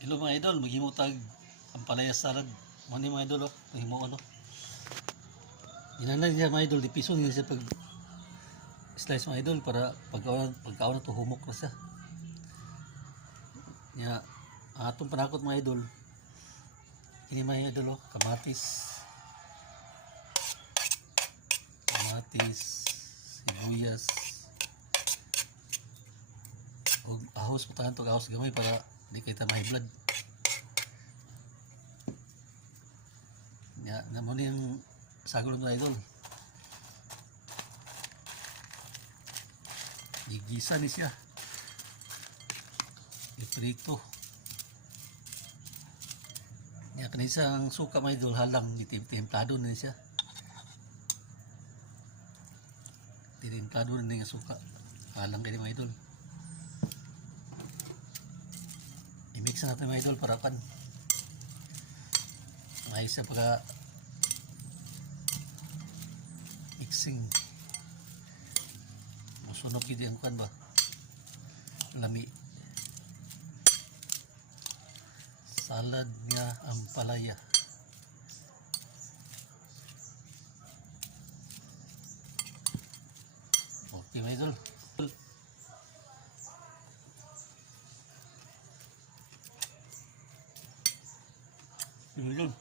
Hello mga idol, maghimo tag ang palaya salad. Mo ni mga idol, maghimo ano. Inanay niya mga idol, dipiso niya siya pag slice mga idol para pagkaon na to humok na siya. Nya atong panakot mga idol. Ini mga idol, kamatis, sibuyas, ug ahos putahan to ahos gamay para di kay ta ma-blood. Ya, namo ni ang sagol ng idol. Igisa ni siya. Iprito. Ya, kanisa ang suka mga idol halang itim-timplado na siya. Timplado na yung suka. Halang kayo mga idol. I-mix natin mga idol para pan. Ayos sa pagka mixing. Musunog yun yung kan ba? Lami. Salad niya ang palaya. Okay mga idol. Idol.